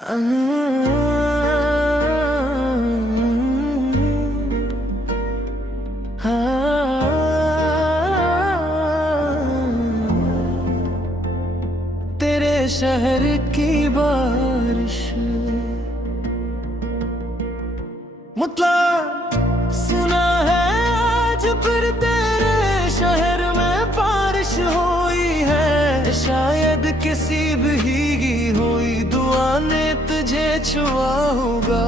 तेरे शहर की बारिश मतलब सुना है आज फिर तेरे शहर में बारिश हुई है। शायद किसी भीगी हुई दुआ ने तुझे छुआ होगा।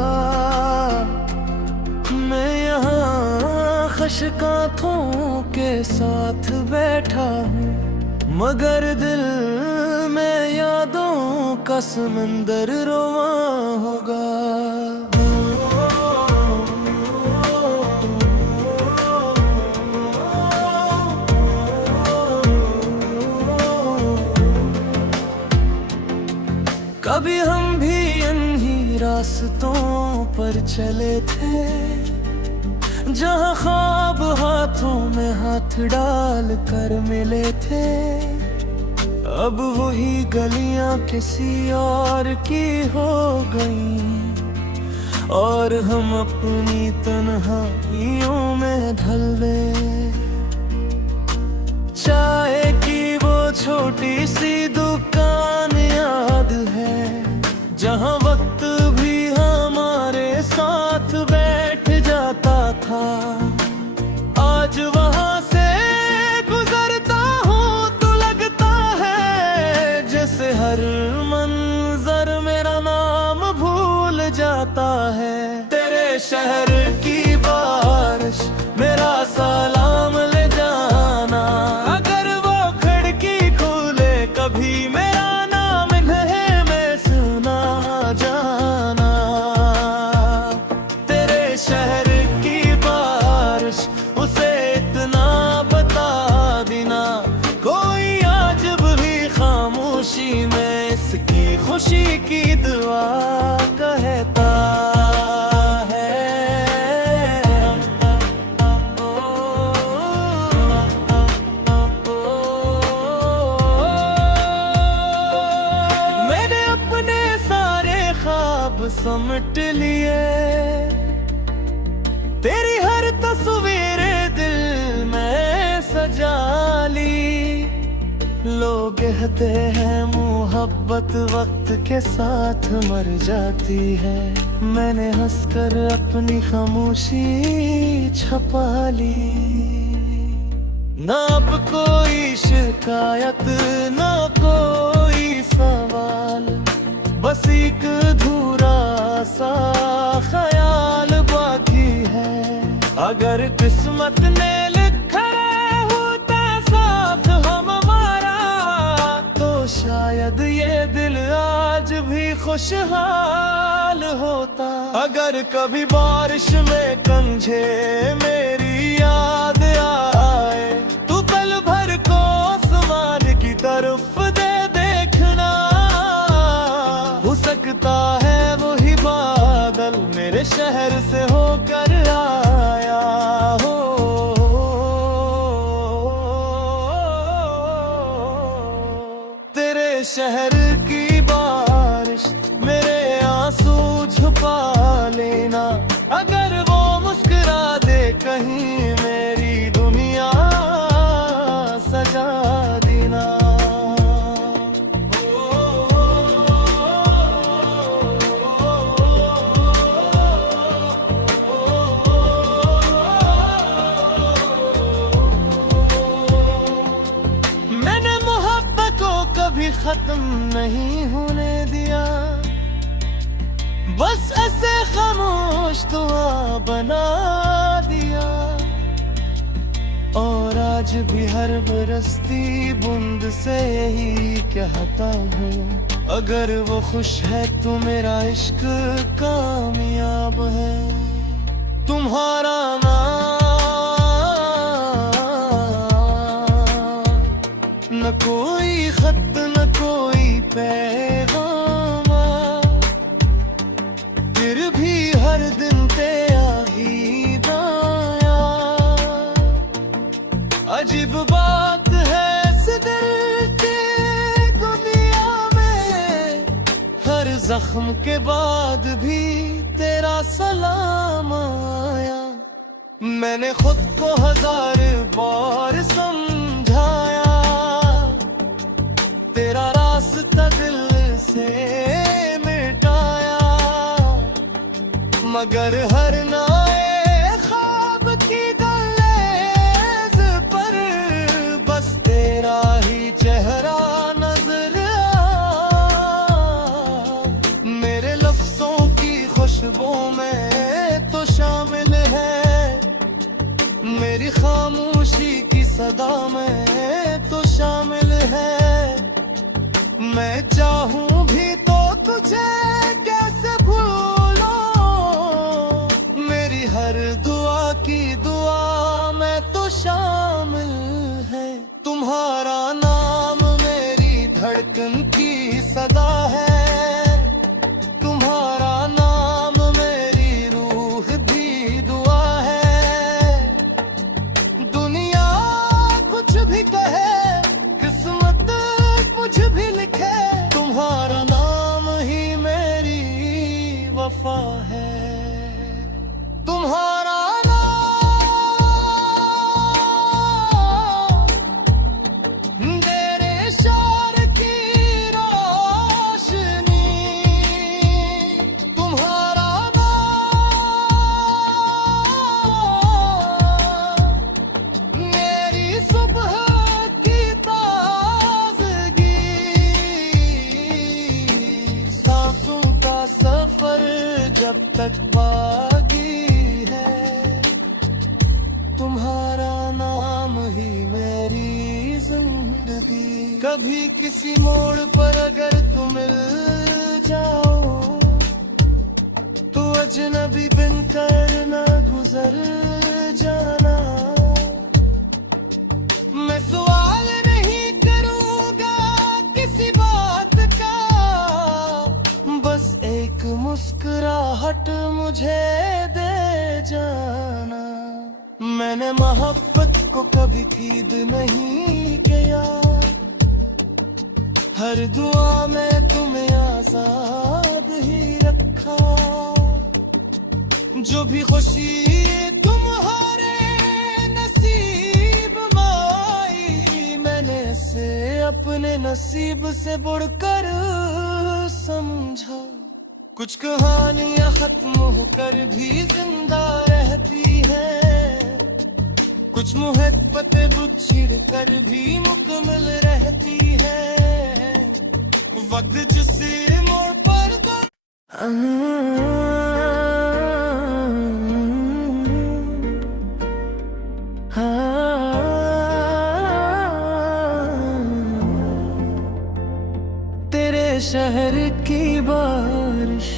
मैं यहाँ खशकांतों के साथ बैठा हूँ, मगर दिल में यादों का समंदर रोवा होगा। कभी हम भी इन्हीं रास्तों पर चले थे, जहाँ ख्वाब हाथों में हाथ डाल कर मिले थे। अब वही गलियां किसी और की हो गई और हम अपनी तन्हाइयों में ढल गए। चाय की वो छोटी सी दुकान याद है, जहाँ वक्त भी हमारे साथ बैठ जाता था। आज वहाँ से गुजरता हूँ तो लगता है जैसे हर मंजर मेरा नाम भूल जाता है। तेरे शहर की बारिश मेरा सलाम ले जाना, अगर वो खिड़की खुले कभी मेरा नाम कहे मैं सुना जाना। तेरे शहर की बारिश उसे इतना बता देना, कोई आज भी खामोशी में इसकी खुशी की दुआ कहता है। मैंने अपने सारे ख्वाब समट लिए, तेरी हर तस्वीर दिल में सजा ली। लोग कहते हैं मोहब्बत वक्त के साथ मर जाती है, मैंने हंसकर अपनी खामोशी छुपा ली। ना अब कोई शिकायत ना कोई सवाल, बस एक अधूरा सा ख्याल बाकी है। अगर किस्मत ने लिखा होता साथ हमारा, तो शायद ये दिल आज भी खुशहाल होता। अगर कभी बारिश में कंझे मेरी याद आए, तो पल भर को आसमान की तरफ दे देखना। हो सकता है वही बादल मेरे शहर से होकर आया हो। तेरे शहर की बारिश मेरे आंसू छुपा लेना, अगर वो मुस्कुरा दे कहीं मेरी दुनिया सजा देना। मैंने मोहब्बत को कभी खत्म नहीं होने दिया, बस ऐसे खामोश दुआ बना दिया। और आज भी हर बरसती बूंद से यही कहता हूँ, अगर वो खुश है तो मेरा इश्क कामयाब है। तुम्हारा नाम न कोई खत न कोई पैगाम, फिर भी हर दिन तेरा ही दाया। अजीब बात है इस दिल की दुनिया में, हर जख्म जख्म के बाद भी तेरा सलाम आया। मैंने खुद को 1000 बार समझाया, तेरा रास्ता दिल से मिटाया, मगर हर नाए ख्वाब की दहलीज पर बस तेरा ही चेहरा नजर आया। मेरे लफ्जों की खुशबू में तो शामिल है, मेरी खामोशी की सदा में तो शामिल है। मैं चाहूं भी तो तुझे कैसे भूलो, मेरी हर दुआ की दुआ में तो शामिल है। तुम्हारा नाम मेरी धड़कन की सदा है, तुम्हारा नाम मेरी रूह भी दुआ है। दुनिया कुछ भी कहे, किस्मत कुछ भी लिखे, तुम्हारा नाम ही मेरी वफा है। तुम्हारा नाम तेरे इशार की रोशनी, तुम्हारा नाम मेरी सुबह की ताज़गी। सांसों का सफर जब तक बाकी है, तुम्हारा नाम ही मेरी जिंदगी। कभी किसी मोड़ पर अगर तुम मिल जाओ, तो अजनबी बनकर न गुजर जाना। मैं सवाल नहीं करूंगा किसी बात का, बस एक मुस्कुराहट मुझे दे जाना। मैंने मोहब्बत को कभी खीद नहीं किया, हर दुआ में तुम्हें आजाद ही रखा। जो भी खुशी तुम्हारे नसीब में आई, मैंने इसे अपने नसीब से बढ़कर समझा। कुछ कहानियां खत्म होकर भी जिंदा रहती हैं, कुछ मोहब्बतें बुझ कर भी मुकम्मल रहती है। वक्त जिसे मोड़ पर तेरे शहर की बारिश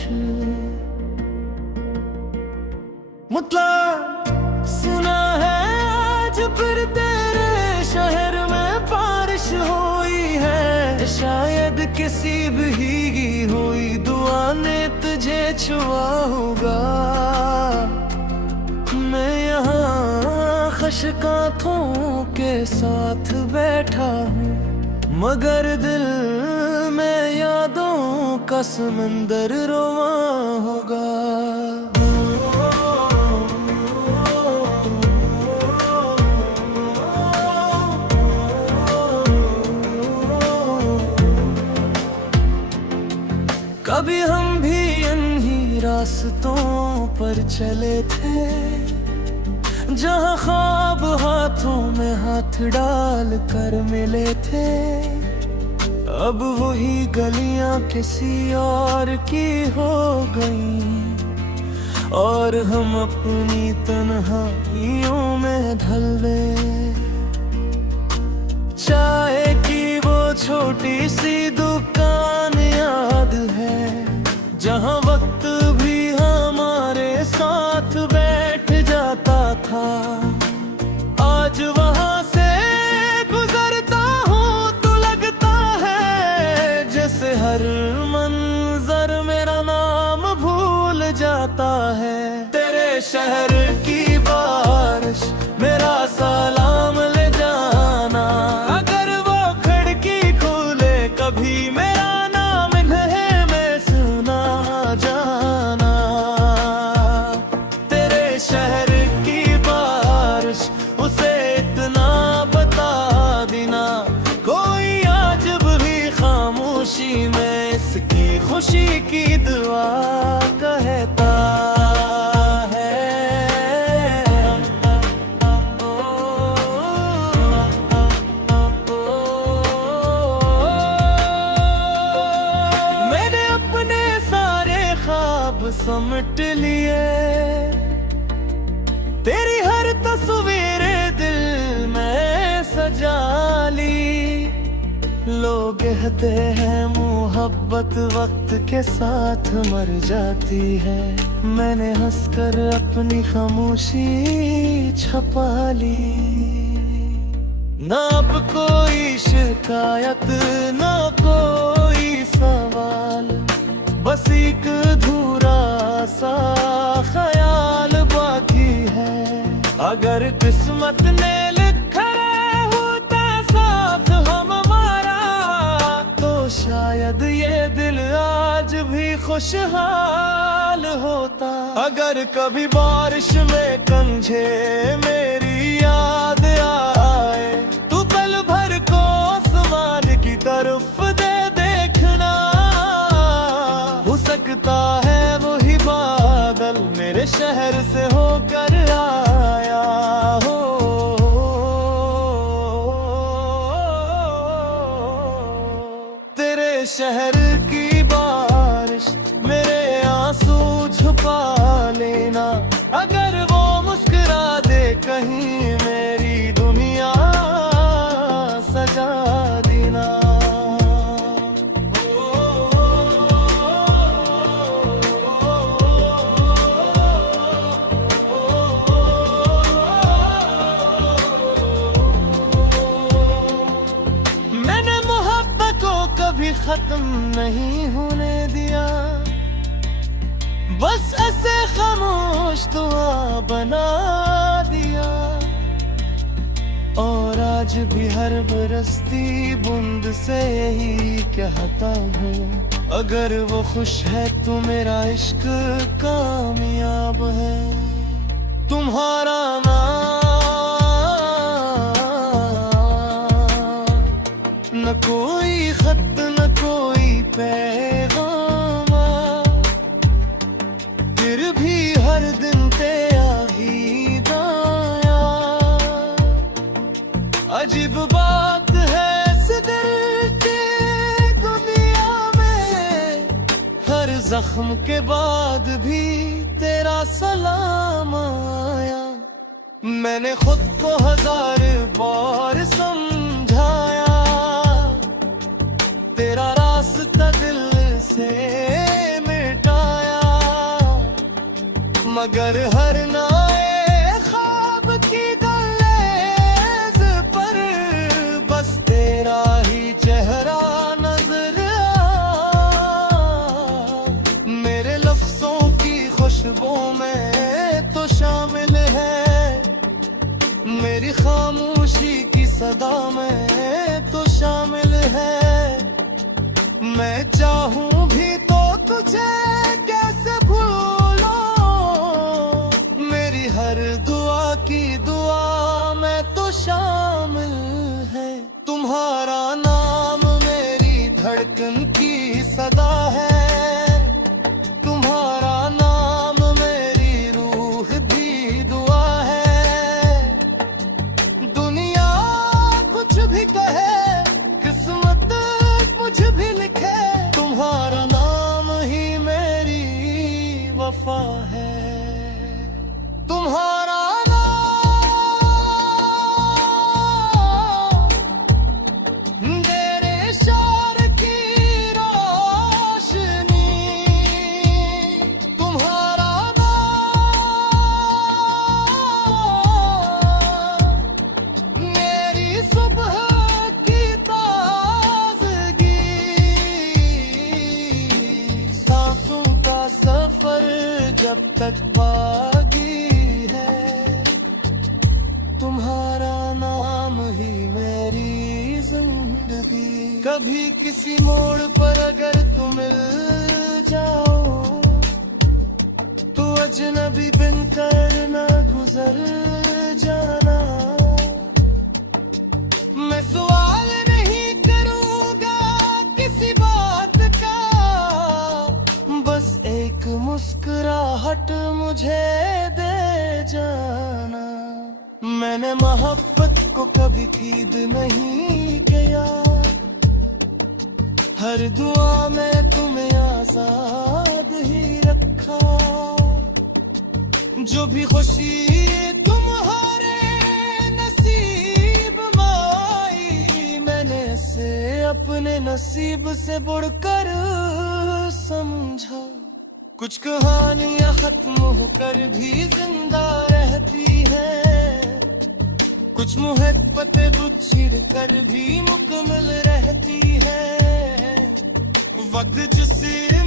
मुतला सुना है आज फिर तेरे शहर में बारिश हुई है। शायद किसी भीगी हुई दुआ ने तुझे छुआ होगा। मैं यहाँ खशकांतों के साथ बैठा हूँ, मगर दिल में यादों का समंदर रोवा होगा। कभी हम भी इन्हीं रास्तों पर चले थे, जहाँ ख्वाब हाथों में हाथ डाल कर मिले थे। अब वही गलियां किसी और की हो गई, और हम अपनी तन्हाइयों में ढल गए। चाय की वो छोटी सी दुकान याद है, जहाँ वक्त भी हमारे साथ बैठ जाता था। आज वहाँ से गुजरता हूँ तो लगता है जैसे हर मंजर मेरा नाम भूल जाता है। तेरे शहर की बारिश मेरा सलाम ले जाना, अगर वो खिड़की खोले कभी मेरा नाम इन्हें मैं सुना खामोशी की दुआ कहता है। मैंने अपने सारे ख्वाब समट लिए, तेरी हर तस्वीर दिल में सजा ली। लोग कहते हैं मोहब्बत वक्त के साथ मर जाती है, मैंने हंसकर अपनी खामोशी छुपा ली। ना अब कोई शिकायत ना कोई सवाल, बस एक अधूरा सा ख्याल बाकी है। अगर किस्मत ने लिखा होता साथ हमारा, तो शायद ये दिल आज भी खुशहाल होता। अगर कभी बारिश में कंझे मेरी याद आए, तो पल भर को आसमान की तरफ दे देखना। हो सकता है वही बादल मेरे शहर से होकर आया हो। तेरे शहर की बारिश मेरे आंसू छुपा लेना। अगर वो मुस्कुरा दे कहीं मेरी दुनिया सजा देना। मैंने मोहब्बत को कभी खत्म नहीं होने दिया, बस ऐसे खामोश दुआ बना दिया। और आज भी हर बरसती बूंद से यही कहता हूँ, अगर वो खुश है तो मेरा इश्क कामयाब है। तुम्हारा नाम न कोई खत न कोई पैगाम, फिर भी हर दिन तेरा ही दाया। अजीब बात है इस दिल की दुनिया में, हर जख्म के बाद भी तेरा सलाम आया। मैंने खुद को 1000 बार समझाया, तेरा रास्ता दिल से मिटाया। मगर हर नए ख्वाब की दहलीज पर बस तेरा ही चेहरा नजर आ। मेरे लफ्जों की खुशबू में तो शामिल है, मेरी खामोशी की सदा में तो शामिल है। मैं चाहूं भी तो तुझे कैसे भूलो, मेरी हर दुआ की दुआ में तो शामिल है। तुम्हारा नाम मेरी धड़कन की सदा है, तुम्हारा नाम मेरी रूह भी दुआ है। दुनिया कुछ भी कहे, किस्मत कुछ भी लिखे, तुम्हारा नाम ही मेरी वफा है। तुम्हारा नाम तेरे शार की रोशनी, तुम्हारा नाम मेरी सुबह की ताज़गी। सांसों का सफर जब तक बाकी है, तुम्हारा नाम ही मेरी जिंदगी। कभी किसी मोड़ पर अगर तुम मिल जाओ, तो अजनबी बनकर न गुजर जाना। मैं सवाल नहीं करूंगा किसी बात का, मुस्कुराहट मुझे दे जाना। मैंने मोहब्बत को कभी खरीद नहीं किया, हर दुआ में तुम्हें आजाद ही रखा। जो भी खुशी तुम्हारे नसीब में आई, मैंने इसे अपने नसीब से बढ़कर समझा। कुछ कहानियां खत्म होकर भी जिंदा रहती हैं, कुछ मोहब्बतें बिछड़ कर भी मुकम्मल रहती है। वक्त जिस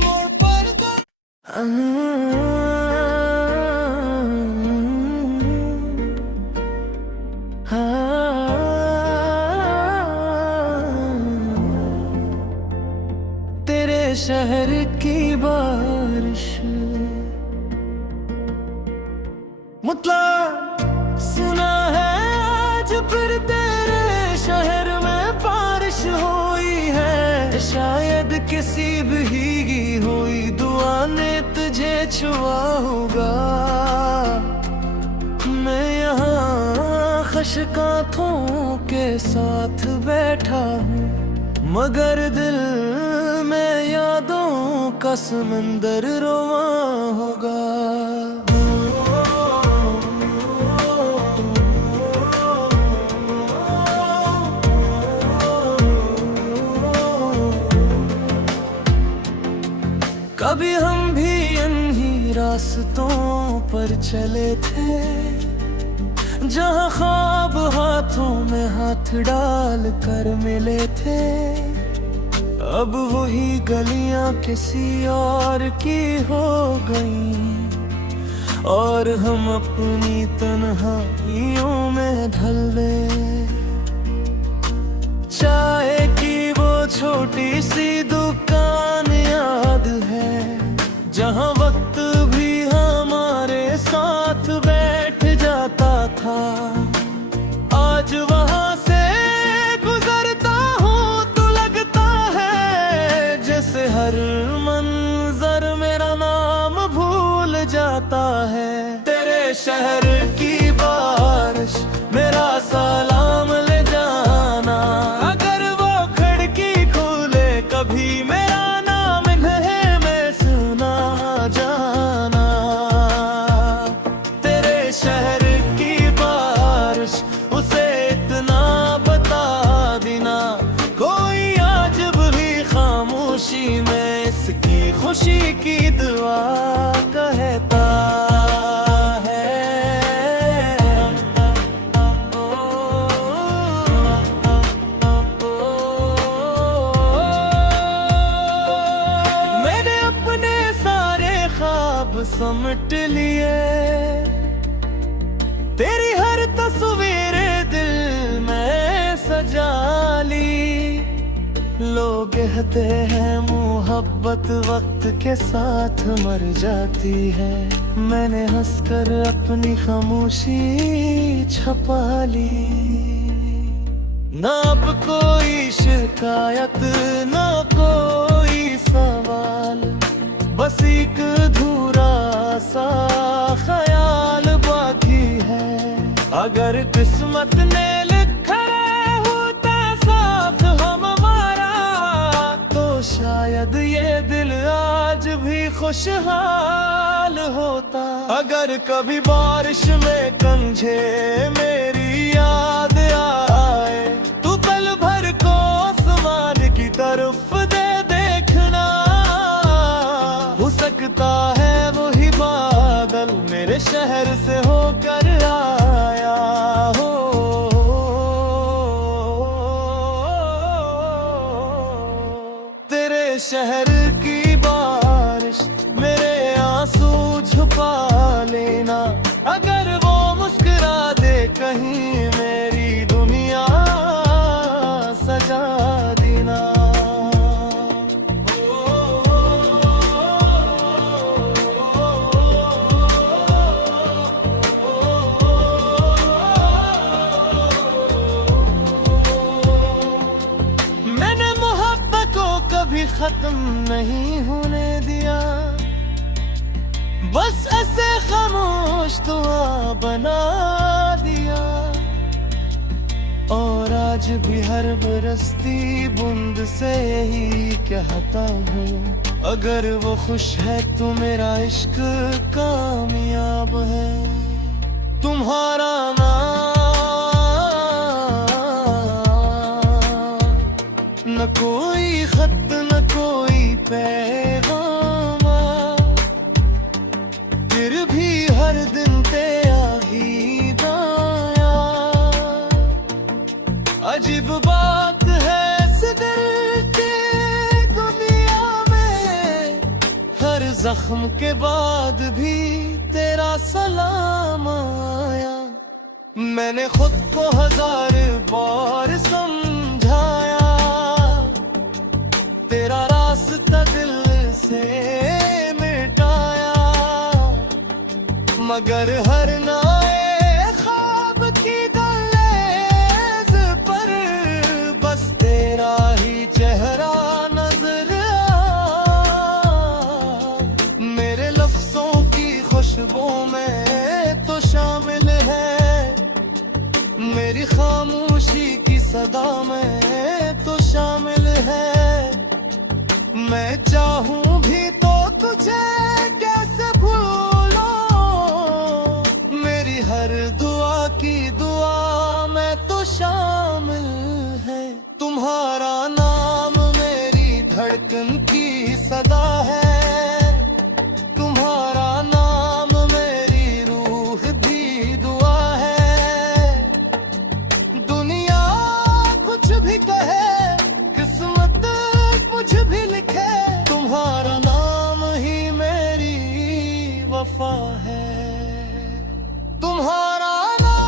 मोड़ पर तेरे शहर की बारिश मतलब सुना है आज फिर तेरे शहर में बारिश हुई है। शायद किसी भीगी हुई दुआ ने तुझे छुआ होगा। मैं यहाँ खशकांतों के साथ बैठा हूँ, मगर दिल में यादों का समंदर रोवा होगा। कभी हम भी इन्हीं रास्तों पर चले थे, जहाँ ख्वाब हाथों में हाथ डाल कर मिले थे। अब वही गलियां किसी और की हो गईं, और हम अपनी तन्हाइयों में ढल गए। चाय की वो छोटी सी दुकान याद है, जहाँ वक्त भी हमारे साथ बैठ जाता था। आज वहाँ से गुजरता हूँ तो लगता है जैसे हर मंजर मेरा नाम भूल जाता है। तेरे शहर की बारिश मेरा सलाम ले जाना, अगर वो खिड़की खोले कभी मेरा नाम कहे मैं सुना जाना। तेरे शहर की बारिश उसे इतना बता देना, कोई आज भी खामोशी में इसकी खुशी की दुआ कहता है। मैंने अपने सारे ख्वाब समट लिए, तेरी हर तस्वीर दिल में सजा ली। लोग कहते हैं मोहब्बत वक्त के साथ मर जाती है, मैंने हंसकर अपनी खामोशी छपा ली। ना अब कोई शिकायत ना कोई सवाल, बस एक अधूरा सा ख्याल बाकी है। अगर किस्मत ने लिखा होता साथ हमारा, तो शायद ये दिल आज भी खुशहाल होता। अगर कभी बारिश में कंझे मेरी याद आए, तो पल भर को आसमान की तरफ दे देखना। हो सकता है वही बादल मेरे शहर से होकर आया हो। तेरे शहर की बारिश मेरे आंसू छुपा लेना, अगर वो मुस्कुरा दे कहीं मेरी दुनिया सजा देना। मैंने मोहब्बत को कभी खत्म नहीं होने दिया, बस ऐसे खामोश दुआ बना दिया। और आज भी हर बरसती बूंद से यही कहता हूँ, अगर वो खुश है तो मेरा इश्क कामयाब है। तुम्हारा नाम न कोई खत न कोई पैगाम, फिर भी हर दिन तेरा ही दाया। अजीब बात है इस दिल की दुनिया में, हर जख्म के बाद भी तेरा सलाम आया। मैंने खुद को 1000 बार समझाया, तेरा रास्ता दिल से मिटाया, मगर हर नए ख्वाब की दहलीज पर बस तेरा ही चेहरा नजर आ। मेरे लफ्जों की खुशबू में तो शामिल है, मेरी खामोशी की सदा में तो शामिल है। मैं चाहूं भी तो तुझे कैसे भूलो, मेरी हर दुआ की दुआ में तो शामिल है। तुम्हारा नाम मेरी धड़कन की सदा है, तुम्हारा नाम मेरी रूह भी दुआ है। दुनिया कुछ भी कहे, किस्मत कुछ भी लिखे, तुम्हारा नाम ही मेरी वफा है। तुम्हारा नाम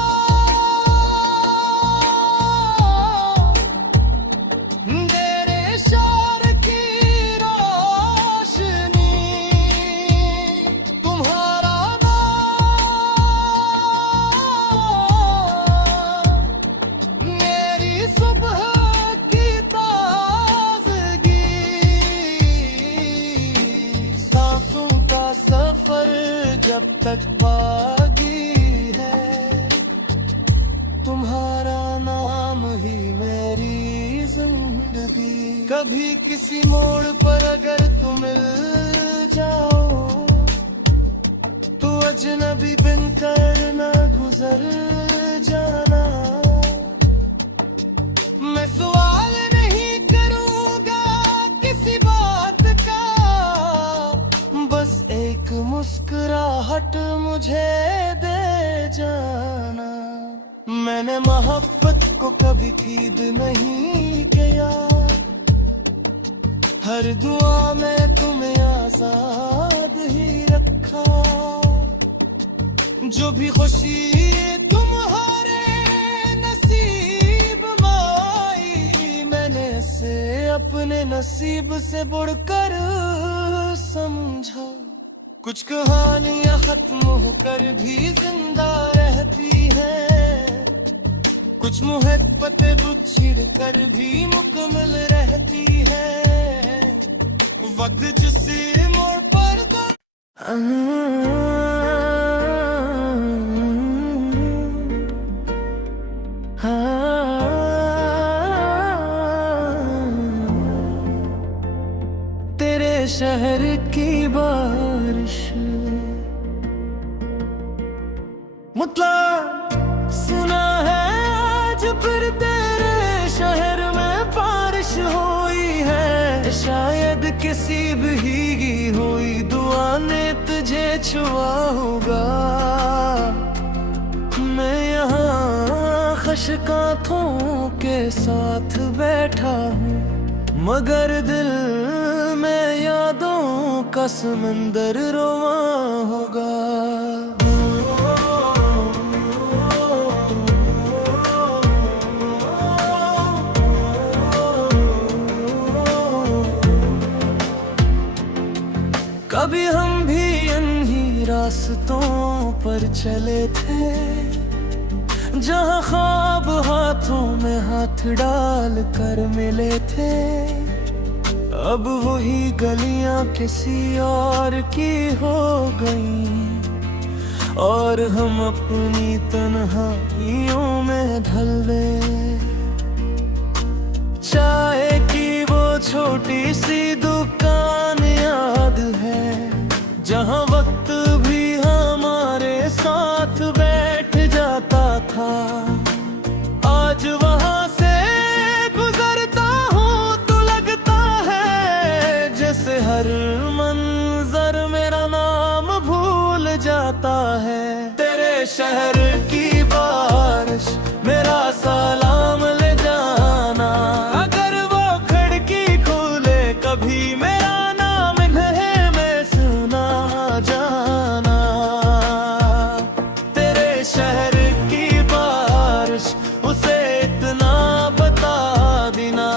तेरे इशार की रोशनी, तुम्हारा नाम मेरी सुबह की ताज़गी। सांसों का सफर जब तक बागी है, तुम्हारा नाम ही मेरी जिंदगी। कभी किसी मोड़ पर अगर तुम मिल जाओ, तो अजनबी बनकर न गुजर जाना। मैं सवाल नहीं करूंगा किसी बात का, बस एक मुस्कुराहट मुझे दे जाना। मैंने मोहब्बत को कभी खीद नहीं किया, हर दुआ में तुम्हें आजाद ही रखा। जो भी खुशी तुम्हारे नसीब में आई, मैंने इसे अपने नसीब से बढ़कर समझा। कुछ कहानियां खत्म होकर भी जिंदा रहती हैं, कुछ मोहब्बतें बिछड़ कर भी मुकम्मल रहती है। वक्त जिसे मोड़ पर तेरे शहर की बारिश मुतला सुना है, आज फिर तेरे शहर में बारिश हुई है। शायद किसी भीगी हुई दुआ ने तुझे छुआ होगा। मैं यहाँ खशकांतों के साथ बैठा हूँ, मगर दिल में यादों का समंदर रोवा होगा। कभी हम भी इन्हीं रास्तों पर चले थे, जहाँ ख्वाब हाथों में हाथ डाल कर मिले थे। अब वही गलियां किसी और की हो गई और हम अपनी तन्हाइयों में ढल गए। चाय की वो छोटी सी दुकान याद है जहां वक्त भी हमारे साथ बैठ जाता था। आज वहां से गुजरता हूँ तो लगता है जैसे हर मंजर मेरा नाम भूल जाता है। तेरे शहर की बारिश मेरा सलाम ले जाना, अगर वो खिड़की खोले कभी मेरा नाम कहे मैं सुना जाना। तेरे शहर की बारिश उसे इतना बता देना,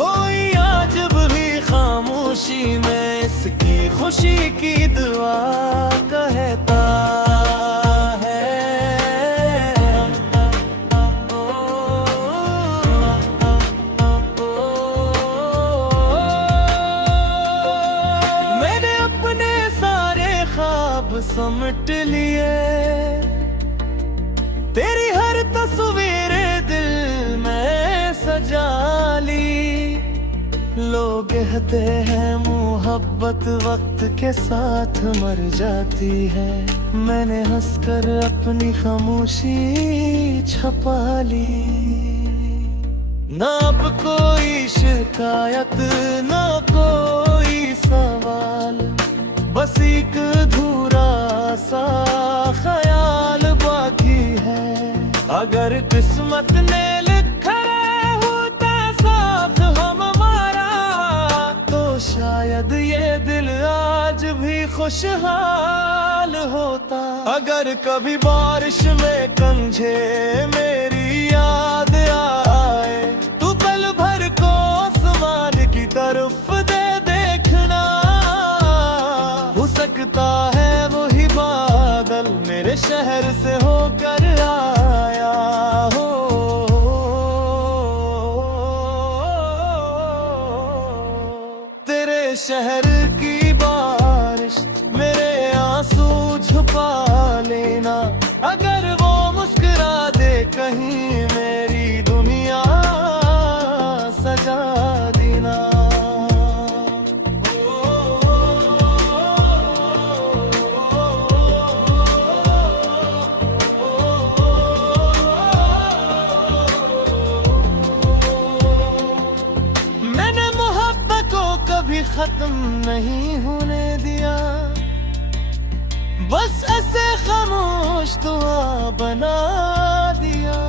कोई आज भी खामोशी में इसकी खुशी की दुआ कहता है। मैंने अपने सारे ख्वाब समट लिए, तेरी हर तस्वीर दिल में सजा ली। लोग कहते हैं मोहब्बत वक्त के साथ मर जाती है, मैंने हंसकर अपनी खामोशी छपा ली। ना अब कोई शिकायत ना कोई सवाल, बस एक अधूरा सा ख्याल बाकी है। अगर किस्मत ने लिखा होता साथ हमारा तो शायद ये दिल आज भी खुशहाल होता। अगर कभी बारिश में कंझे मेरी याद आए तो पल भर को आसमान की तरफ दे देखना, हो सकता है वही बादल मेरे शहर से होकर आया हो। तेरे शहर की बारिश मेरे आंसू छुपा लेना, अगर वो मुस्कुरा दे कहीं मेरी दुनिया सजा देना। मैंने मोहब्बत को कभी खत्म नहीं होने दिया, बस ऐसे खामोश दुआ बना दिया।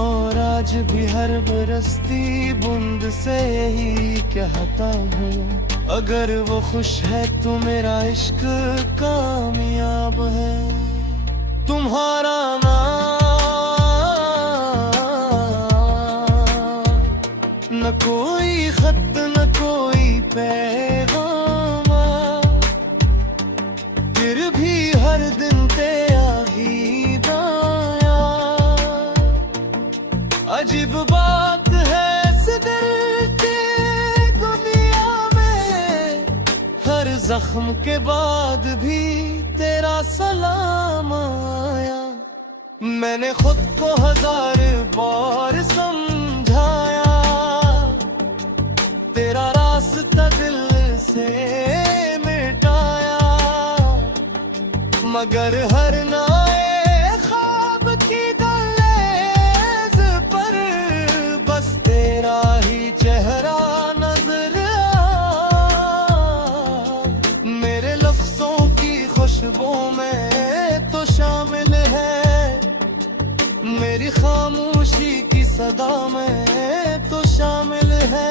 और आज भी हर बरसती बूंद से यही कहता हूँ, अगर वो खुश है तो मेरा इश्क कामयाब है। तुम्हारा नाम न कोई खत न कोई पैगाम, फिर भी हर दिन तेरा ही दाया। अजीब बात है इस दिल की दुनिया में, हर जख्म के बाद भी तेरा सलाम आया। मैंने खुद को 1000 बार समझाया, तेरा रास्ता दिल से मिटाया, मगर हर नए ख्वाब की दहलीज पर बस तेरा ही चेहरा नजर आ। मेरे लफ्जों की खुशबू में तो शामिल है, मेरी खामोशी की सदा में तो शामिल है।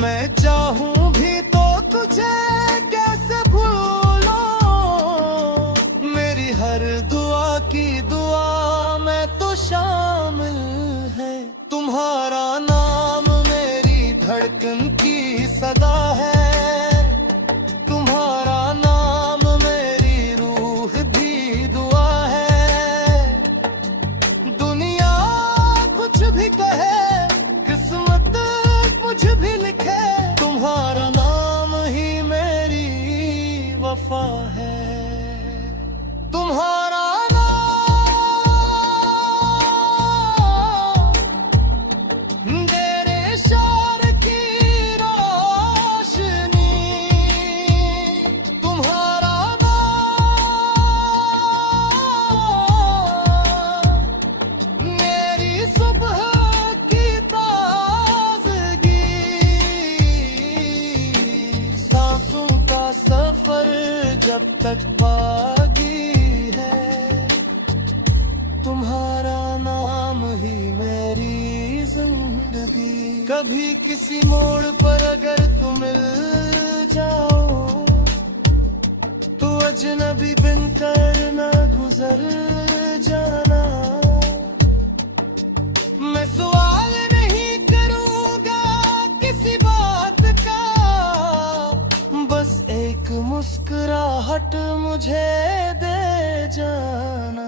मैं चाहूं भी तो तुझे कैसे भूलो, मेरी हर दुआ की दुआ में तो शामिल है। तुम्हारा नाम मेरी धड़कन की सदा है, तुम्हारा नाम मेरी रूह भी दुआ है। दुनिया कुछ भी कहे किस्मत मुझे अब तक बागी है, तुम्हारा नाम ही मेरी जिंदगी। कभी किसी मोड़ पर अगर तुम मिल जाओ तो अजनबी बनकर न गुजर जाना। मैं सवाल नहीं करूंगा किसी बात का, बस एक मुस्कुराहट मुझे दे जाना।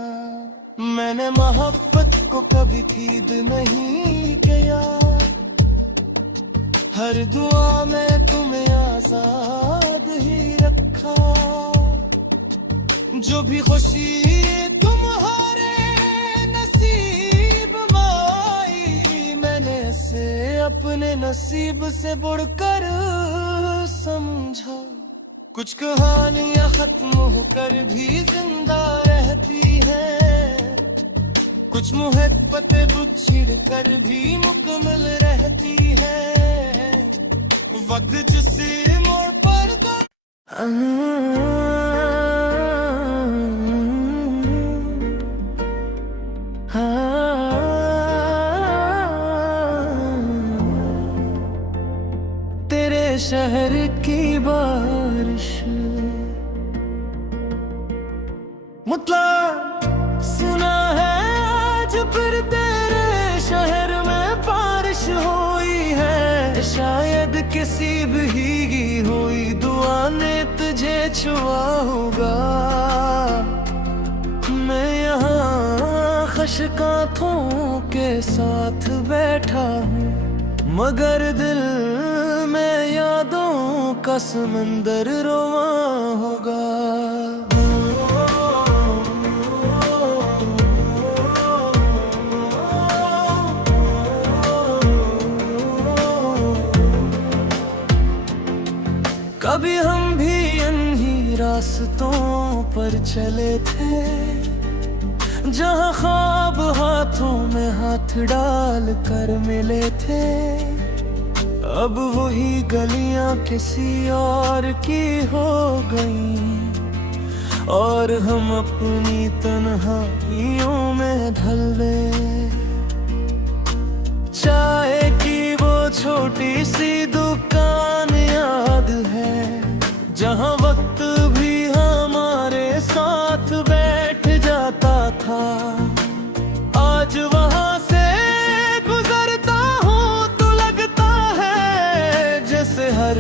मैंने मोहब्बत को कभी खीद नहीं किया, हर दुआ में तुम्हें आजाद ही रखा। जो भी खुशी तुम्हारे नसीब में आई, मैंने इसे अपने नसीब से बढ़कर समझा। कुछ कहानियां खत्म होकर भी जिंदा रहती हैं, कुछ मोहब्बतें बिछड़ कर भी मुकम्मल रहती है। वक्त जिस मोड़ पर तेरे शहर की बारिश मुतला सुना है आज फिर तेरे शहर में बारिश हुई है। शायद किसी भीगी हुई दुआ ने तुझे छुआ होगा। मैं यहाँ खशकांतों के साथ बैठा हूँ, मगर दिल में यादों का समंदर रोवा होगा। कभी हम भी इन्हीं रास्तों पर चले थे, जहाँ ख्वाब हाथों में हाथ डाल कर मिले थे। अब वही गलियां किसी और की हो गईं, और हम अपनी तन्हाइयों में ढल गए। चाय की वो छोटी सी दुकान याद है, जहाँ वक्त भी हमारे साथ बैठ जाता था। आज वहाँ से गुजरता हूँ तो लगता है जैसे हर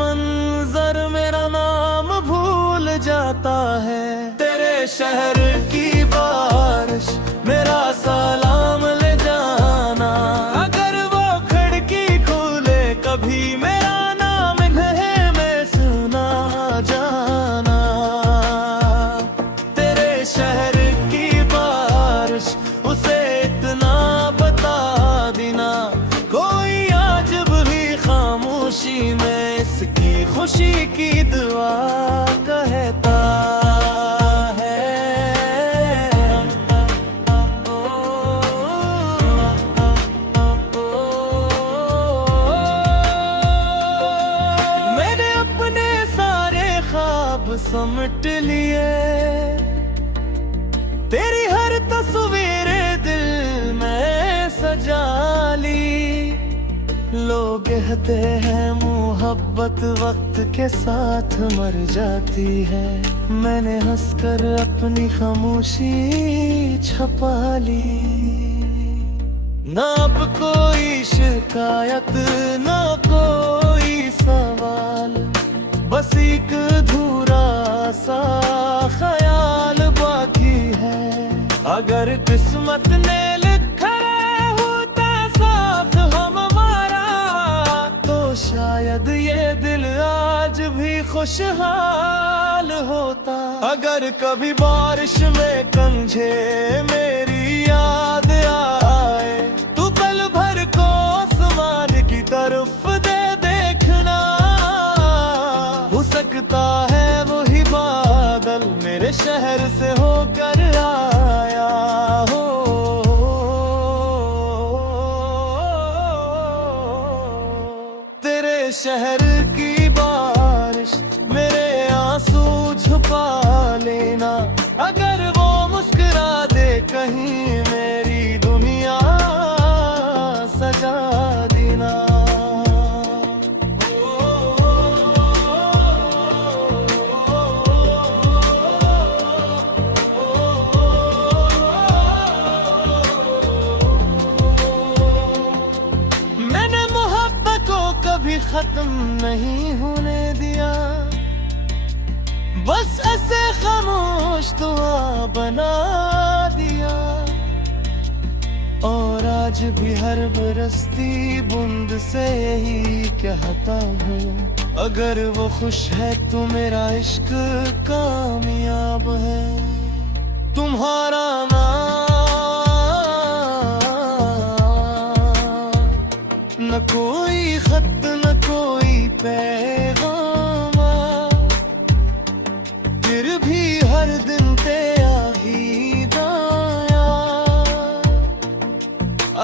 मंजर मेरा नाम भूल जाता है। तेरे शहर की बारिश मेरा सलाम ले जाना, अगर वो खिड़की खोले कभी मेरा नाम कहे मैं सुना जाना। तेरे शहर की बारिश उसे इतना बता देना, कोई आज भी खामोशी में इसकी खुशी की दुआ कहता है। मैंने अपने सारे ख्वाब समट लिए, तेरी हर तस्वीर दिल में सजा ली। लोग कहते हैं मोहब्बत वक्त के साथ मर जाती है, मैंने हंसकर अपनी खामोशी छपा ली। ना अब कोई शिकायत ना कोई सवाल, बस एक अधूरा सा ख्याल बाकी है। अगर किस्मत ने लिखा होता साथ हमारा, तो शायद ये दिल आज भी खुशहाल होता। अगर कभी बारिश में कंझे मेरी याद आए, तो पल भर को आसमान की तरफ दे देखना। हो सकता है वही बादल मेरे शहर से होकर आया हो। तेरे शहर की बारिश मेरे आंसू छुपा पा लेना। अगर वो मुस्कुरा दे कहीं मेरी दुनिया सजा देना। मैंने मोहब्बत को कभी खत्म नहीं होने दिया, बस ऐसे खामोश दुआ बना दिया। और आज भी हर बरसती बूंद से यही कहता हूँ, अगर वो खुश है तो मेरा इश्क कामयाब है। तुम्हारा नाम न कोई खत न कोई पैगाम, फिर भी हर दिन तेरा ही दाया।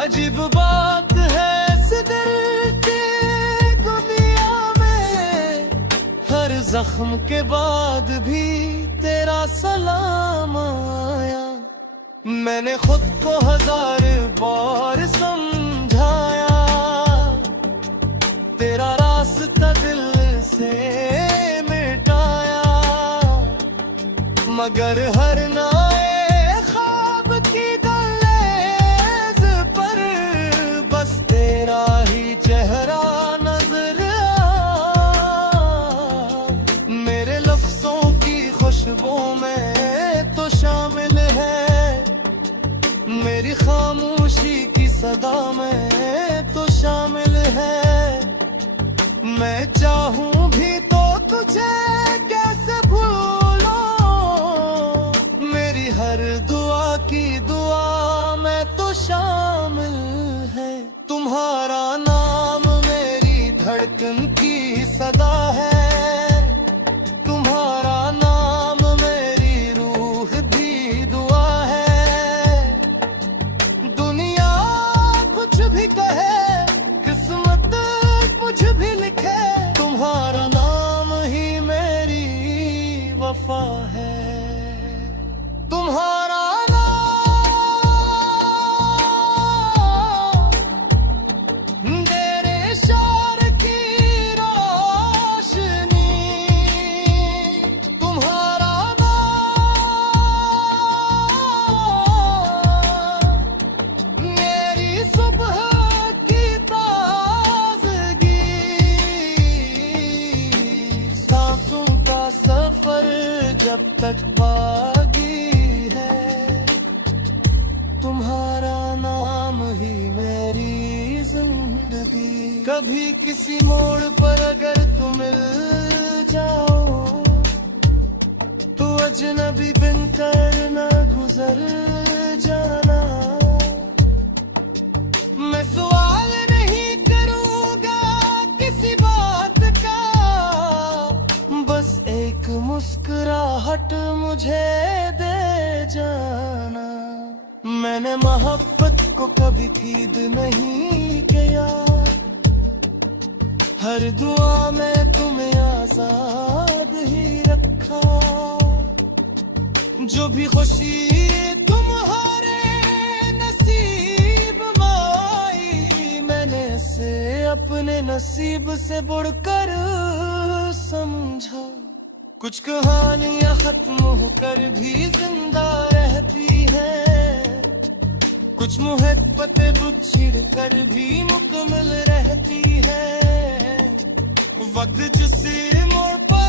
अजीब बात है इस दिल की दुनिया में, हर जख्म के बाद भी तेरा सलाम आया। मैंने खुद को 1000 बार समझाया, तेरा रास्ता दिल से मिटाया। मगर हर नए ख्वाब की दहलीज पर बस तेरा ही चेहरा नजर आ। मेरे लफ्जों की खुशबू में तो शामिल है, मेरी खामोशी की सदा में तो शामिल है। मैं चाहूं भी तो तुझे कैसे भूलो, मेरी हर दुआ की दुआ में तो शामिल है। तुम्हारा नाम मेरी धड़कन की सदा है, तुम्हारा नाम मेरी रूह भी दुआ है। दुनिया कुछ भी कहे, किस्मत कुछ भी लिखे, तुम्हारा नाम ही मेरी वफा है। तुम्हारा नाम तेरे इशार की रोशनी, तुम्हारा नाम मेरी सुबह की ताज़गी। सांसों का सफर जब तक बागी है, तुम्हारा नाम ही मेरी जिंदगी। कभी किसी मोड़ पर अगर तुम मिल जाओ, तो अजनबी बनकर न गुजर जाना। मैं सवाल नहीं करूंगा किसी बात का, बस एक मुस्कुराहट मुझे दे जाना। मैंने मोहब्बत को कभी खीद नहीं किया, हर दुआ में तुम्हें आजाद ही रखा। जो भी खुशी तुम्हारे नसीब में आई, मैंने इसे अपने नसीब से बढ़कर समझा। कुछ कहानियां खत्म होकर भी जिंदा रहती हैं, कुछ मोहब्बतें बुछिड़ कर भी मुकम्मल रहती है। वक्त जिस मोड़ पर